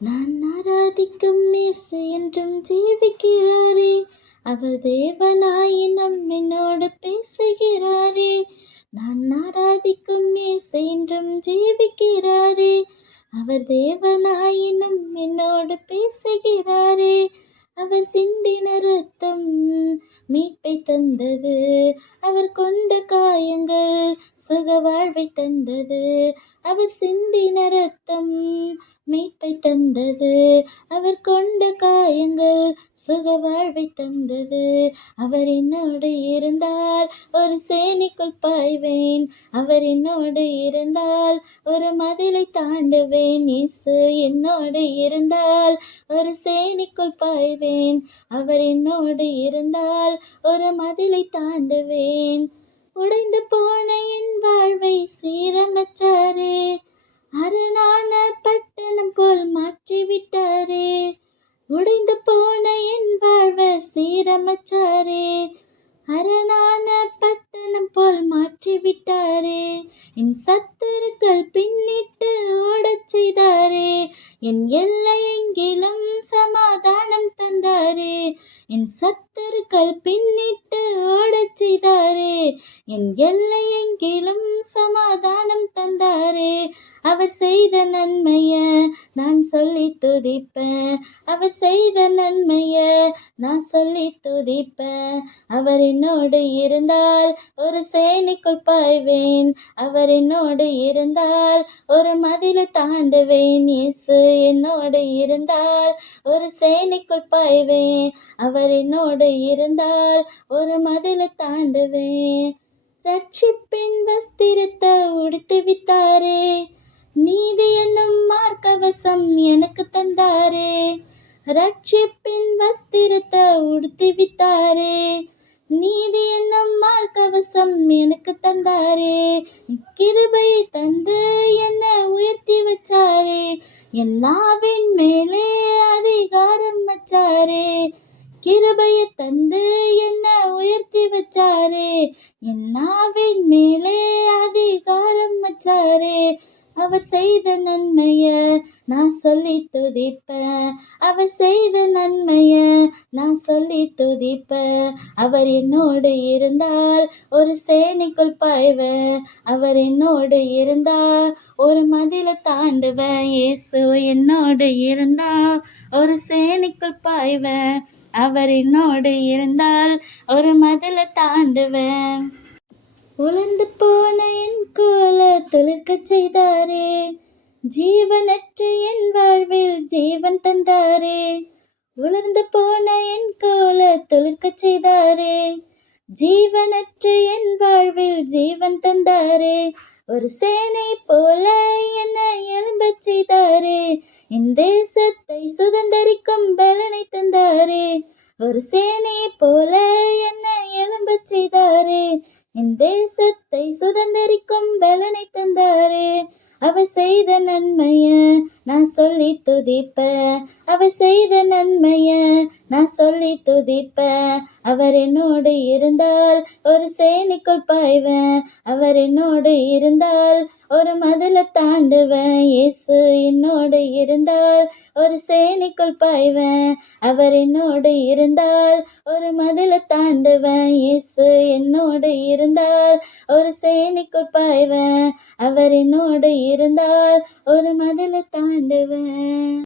நான் ஆராதிக்கும் இயேசு என்றும் ஜீவிக்கிறாரே, அவர் தேவனாயினும் என்னோடு பேசுகிறாரே. நான் ஆராதிக்கும் இயேசு என்றும் ஜீவிக்கிறாரே, அவர் தேவனாயினும் என்னோடு பேசுகிறாரே. அவர் சிந்தின ரத்தம் மீட்பை தந்தது, அவர் கொண்ட காயங்கள் சுக வாழ்வை தந்தது. அவர் சிந்தின ரத்தம் மீட்பை தந்தது, அவர் கொண்ட காயங்கள் சுக வாழ்வை தந்தது. அவர் என்னோடு இருந்தால் ஒரு சேனைக்குள் பாய்வேன், அவர் என்னோடு இருந்தால் ஒரு மதிலை தாண்டுவேன். இயேசு என்னோடு இருந்தால் ஒரு சேனைக்குள் பாய்வேன், அவர் என்னோடு இருந்தால் ஒரு மதிலை தாண்டுவேன். உடைந்து போன என் வாழ்வை சீரமைச்சாரே, அரணான பட்டணம் போல் மாற்றிவிட்டாரே. உடைந்து போன என் வாழ்வை சீரமைச்சாரே, அரணான பட்டணம் போல் மாற்றிவிட்டாரே. என் சத்துருக்கள் பின்னிட்டு ஓடச் செய்தாரே, என் எல்லை எங்கிலும் சமாதானம் தந்தாரே. என் சத்துருக்கள் பின்னிட்டு ஓடச் செய்தாரே, என் எல்லை எங்கிலும் சமாதானம் தந்தாரே. அவர் செய்த நன்மைய நான் சொல்லி துதிப்பேன், அவர் செய்த நன்மைய நான் சொல்லி துதிப்பேன். அவர் என்னோடு இருந்தால் ஒரு சேனைக்குள் பாய்வேன், அவர் என்னோடு இருந்தால் ஒரு மதிலை தாண்டுவேன். இயேசு என்னோடு இருந்தால் ஒரு சேனைக்குள் பாய்வேன், அவர் என்னோடு இருந்தால் ஒரு மதிலை தாண்டுவேன். ரட்சிப்பின் வஸ்திரத்தை உடுத்து வித்தாரே, நீதி என்னும் மார்க்கவசம் எனக்கு தந்தாரே. ரட்சிப்பின் வஸ்திரத்தை உடுத்தி வித்தாரே, நீதி என்னும் மார்க்கவசம் எனக்கு தந்தாரே. கிருபையை தந்து என்னை உயர்த்தி வச்சாரே, என் நாவின் மேலே அதிகாரம் வச்சாரே. கிருபையை தந்து என்னை உயர்த்தி வச்சாரே, என் நாவின் மேலே அதிகாரம் வச்சாரே. அவர் செய்த நன்மைய நான் சொல்லி துதிப்பேன், அவர் செய்த நன்மைய நான் சொல்லி துதிப்பேன். அவர் என்னோடு இருந்தால் ஒரு சேனைக்குள் பாய்வேன், அவர் என்னோடு இருந்தால் ஒரு மதிலை தாண்டுவேன். இயேசு என்னோடு இருந்தால் ஒரு சேனைக்குள் பாய்வேன், அவர் என்னோடு இருந்தால் ஒரு மதிலை தாண்டுவேன். உலர்ந்து போன என் கோல துளிர்க்கச் செய்தாரே, ஜீவனற்ற என் வாழ்வில் ஜீவன் தந்தாரே. உலர்ந்து போன என் கோல துளிர்க்கச் செய்தாரே, ஜீவனற்ற என் வாழ்வில் ஜீவன் தந்தாரே. ஒரு சேனை போல என்னை எழும்பச் செய்தாரே, என் தேசத்தை சுதந்தரிக்கும் பலனை தந்தாரே. ஒரு சேனை போல என்னை எழும்பச் செய்தாரே, என் தேசத்தை சுதந்தரிக்கும் பலனை தந்தாரே. அவர் செய்த நன்மைய நான் சொல்லி துதிப்பேன், அவர் செய்த நன்மைய நான் சொல்லி துதிப்பேன். அவர் என்னோடு இருந்தால் ஒரு சேனைக்குள் பாய்வேன், அவர் என்னோடு இருந்தால் ஒரு மதிலை தாண்டுவேன். இயேசு என்னோடு இருந்தால் ஒரு சேனைக்குள் பாய்வேன், அவர் என்னோடு இருந்தால் ஒரு மதிலை தாண்டுவேன். இயேசு என்னோடு இருந்தால் ஒரு சேனைக்குள் பாய்வேன், அவர் என்னோடு இருந்தால் ஒரு மதிலை தாண்டுவேன்.